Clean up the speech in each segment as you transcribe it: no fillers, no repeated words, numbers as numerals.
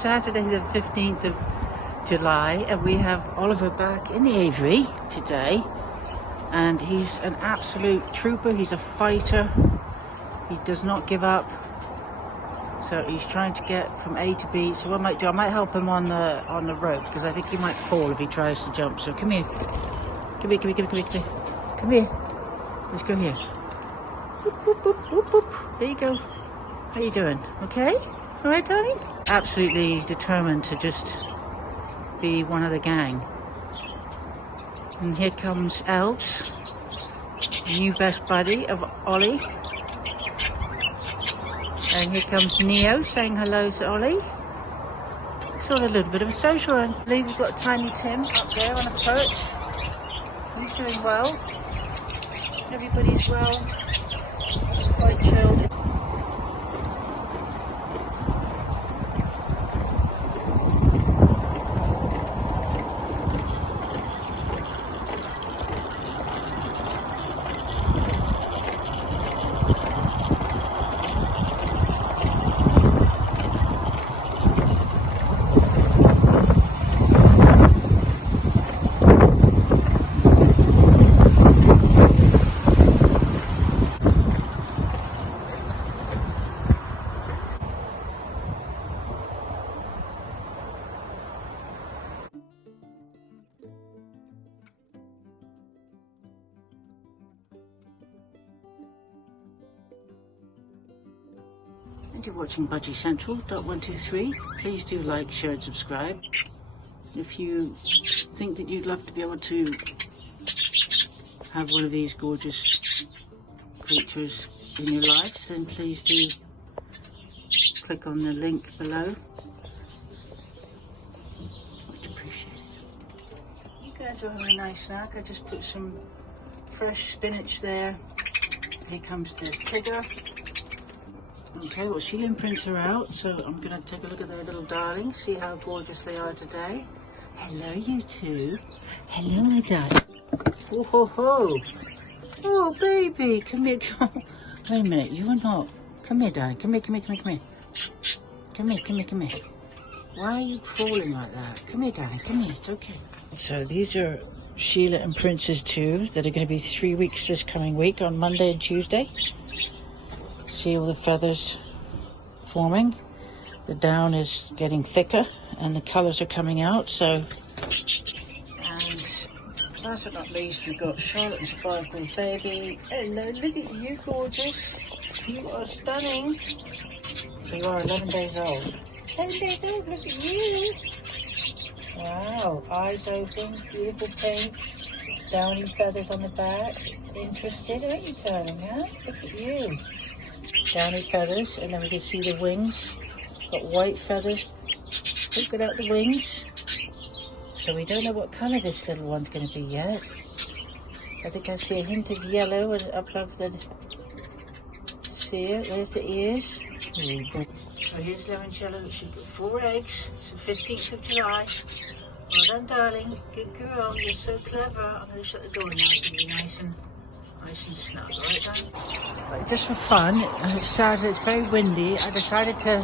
Saturday the 15th of July, and we have Oliver back in the aviary today, and he's an absolute trooper. He's a fighter. He does not give up. So he's trying to get from A to B. So what I might do, I might help him on the rope, because I think he might fall if he tries to jump. So come here. Come here, come here, come here, come here. Come here. Let's go here. Whoop, whoop, whoop, whoop, whoop. There you go. How you doing? Okay? All right, darling? Absolutely determined to just be one of the gang. And here comes Elves, new best buddy of Ollie. And here comes Neo saying hello to Ollie. It's all a little bit of a social run. I believe we've got Tiny Tim up there on a perch. He's doing well. Everybody's well. Quite chilled. And you're watching Budgie Central. 123. Please do like, share and subscribe. If you think that you'd love to be able to have one of these gorgeous creatures in your lives, then please do click on the link below. Much appreciated. You guys are having a nice snack. I just put some fresh spinach there. Here comes the Tigger. Okay, well, Sheila imprints are out, so I'm going to take a look at their little darlings, see how gorgeous they are today. Hello, you two. Hello, my darling. Oh, ho, ho. Oh, baby, come here. Wait a minute, you are not. Come here, darling. Come here, come here, come here, come here. Come here, come here, come here. Why are you crawling like that? Come here, darling, come here. It's okay. So these are Sheila and Prince's tubes that are going to be 3 weeks this coming week on Monday and Tuesday. See all the feathers forming. The down is getting thicker and the colours are coming out. So, and last but not least, we've got Charlotte and Sparkle baby. Hello, look at you, gorgeous. You are stunning. So you are 11 days old. 11 days old, look at you. Wow, eyes open, beautiful pink, downy feathers on the back. Interested, aren't you, darling, huh? Look at you. Downy feathers, and then we can see the wings. Got white feathers poking out the wings. So we don't know what colour this little one's going to be yet. I think I see a hint of yellow above the... See it? There's the ears. So here's Limoncello. She's got 4 eggs. It's the 15th of July. Well done, darling. Good girl. You're so clever. I'm going to shut the door now. It's going to be nice and snug. Alright, darling? Right, just for fun, it's very windy. I decided to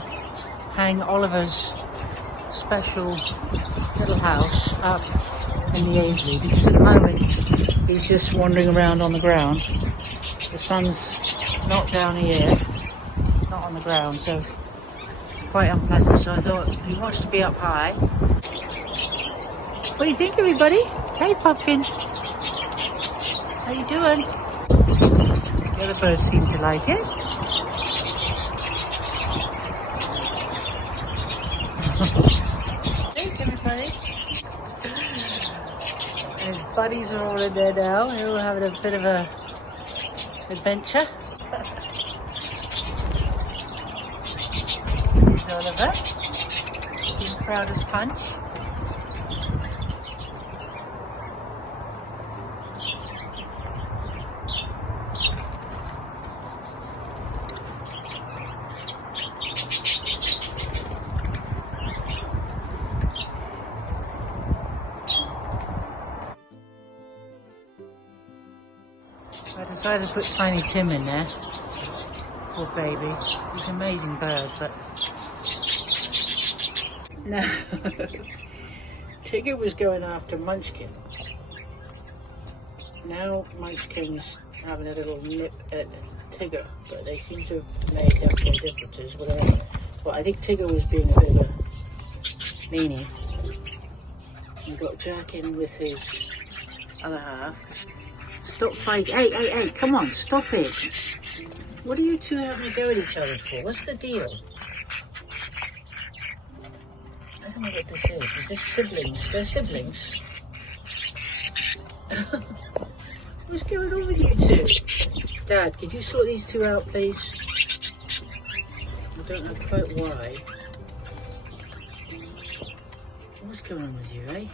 hang Oliver's special little house up in the aviary, because at the moment he's just wandering around on the ground. The sun's not down here, not on the ground, so quite unpleasant. So I thought he wants to be up high. What do you think, everybody? Hey, Pumpkin. How you doing? The other birds seem to like it. Thanks, everybody. His buddies are all in there now. They're all having a bit of a adventure. Here's Oliver. He's proud as punch. I decided to put Tiny Tim in there. Poor baby. He's an amazing bird, but No. Tigger was going after Munchkin. Now Munchkin's having a little nip at Tigger, but they seem to have made definite differences, whatever. But I think Tigger was being a bit of a meanie. We got Jack in with his other half. Stop fighting. Hey, come on, stop it. What are you two having to go at each other for? What's the deal? I don't know what this is. Is this siblings? They're siblings. What's going on with you two? Dad, could you sort these two out, please? I don't know quite why. What's going on with you, eh?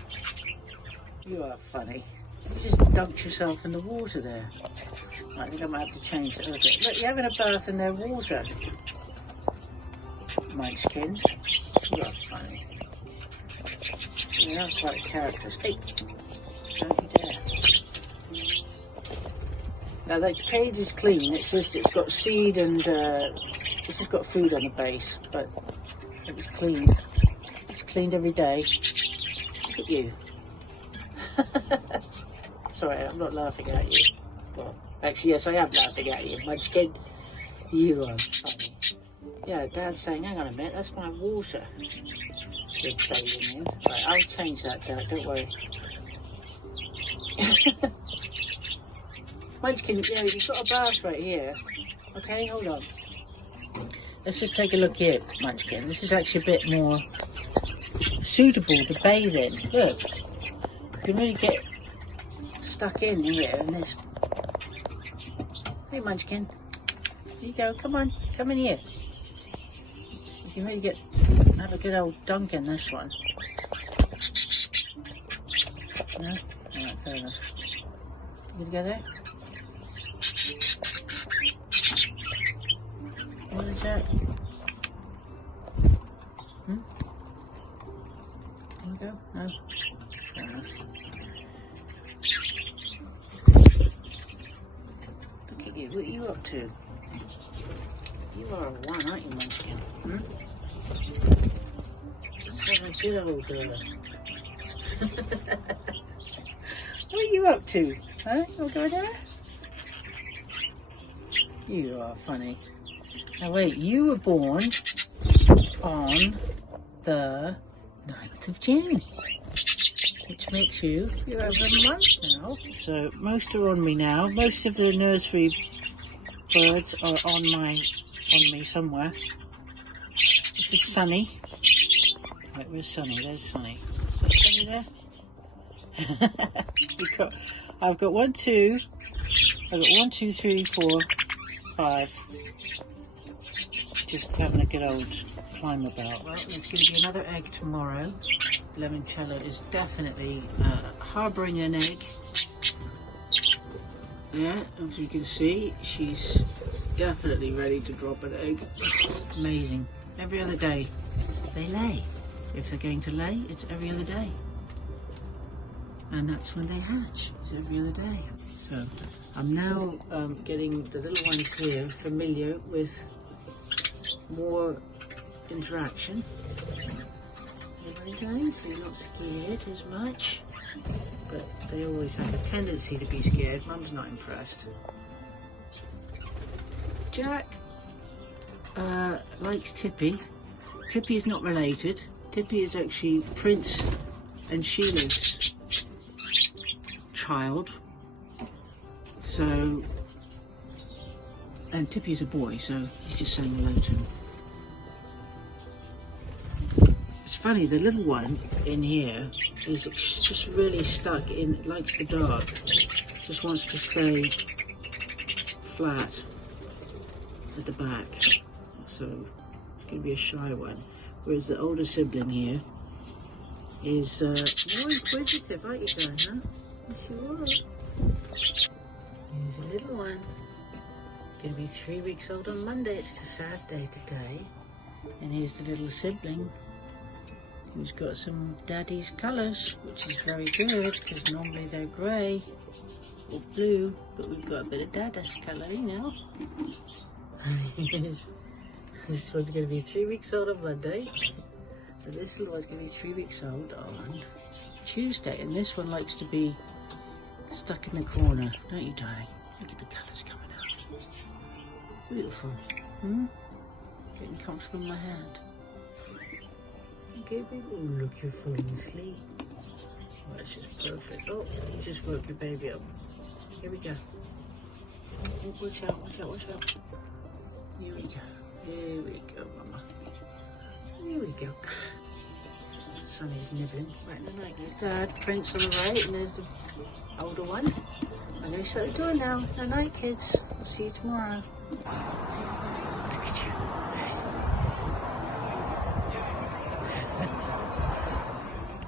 You are funny. You just dumped yourself in the water there. I think I might have to change that a little bit. Look, you're having a bath in their water. Munchkin. You are funny. You're not quite characters. Hey, don't you dare. Now the cage is clean. It's got seed and this has got food on the base, but it was clean. It's cleaned every day. Look at you. Sorry, I'm not laughing at you. Well, actually, yes, I am laughing at you, Munchkin. You are funny. Yeah, Dad's saying, hang on a minute, that's my water. Big baby in. Right, I'll change that, Dad, don't worry. Munchkin, yeah, you've got a bath right here. Okay, hold on. Let's just take a look here, Munchkin. This is actually a bit more suitable to bathe in. Look, you can really get stuck in here and this. Hey Munchkin, here you go, come on, come in here. You can really have a good old dunk in this one. No? Alright, fair enough. You gonna go there? Come on, Jack. Hmm? Can you go? No? Fair enough. Look at you, what are you up to? You are a one, aren't you, Munchkin? Hmm? Let's have a good old What are you up to? Huh? You want to go there? You are funny. Now wait, you were born on the 9th of June. Which makes you're over a month now. So most are on me now. Most of the nursery birds are on me somewhere. This is Sunny. Right, where's Sunny? There's Sunny. Is Sunny there? I've got 1, 2. I've got 1, 2, 3, 4, 5. Just having a good old climb about. Well, there's going to be another egg tomorrow. Lemoncella is definitely harbouring an egg. Yeah, as you can see, she's definitely ready to drop an egg. Amazing. Every other day they lay. If they're going to lay, it's every other day. And that's when they hatch. It's every other day. So I'm now getting the little ones here familiar with more interaction. Every day, so you're not scared as much. But they always have a tendency to be scared. Mum's not impressed. Jack likes Tippy. Tippy is not related. Tippy is actually Prince and Sheila's child. So, and Tippy is a boy, so he's just saying hello to him. It's funny, the little one in here is just really stuck in, likes the dark, just wants to stay flat at the back, so it's going to be a shy one. Whereas the older sibling here is more inquisitive, aren't you, Dan, huh? Yes, you are. Here's a little one. Going to be 3 weeks old on Monday. It's a sad day today. And here's the little sibling who's got some daddy's colours, which is very good because normally they're grey or blue, but we've got a bit of daddy's colour, you know. This one's going to be 3 weeks old on Monday. But this little one's going to be 3 weeks old on Tuesday, and this one likes to be stuck in the corner, don't you, darling? Look at the colours coming out. Beautiful. Getting comfortable in my hand. Okay, baby. Oh, look, you're falling asleep. Oh, that's just perfect. Oh, you just woke your baby up. Here we go. Oh, watch out, watch out, watch out. Here we go. Here we go, Mama. Here we go. Sonny's nibbling. Right in the night. There's Dad, Prince on the right, and there's the older one. I'm going to shut the door now. Good night, kids. I'll see you tomorrow. Look at you.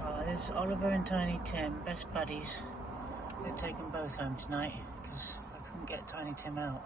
Oh, there's Oliver and Tiny Tim, best buddies. They're taking both home tonight because I couldn't get Tiny Tim out.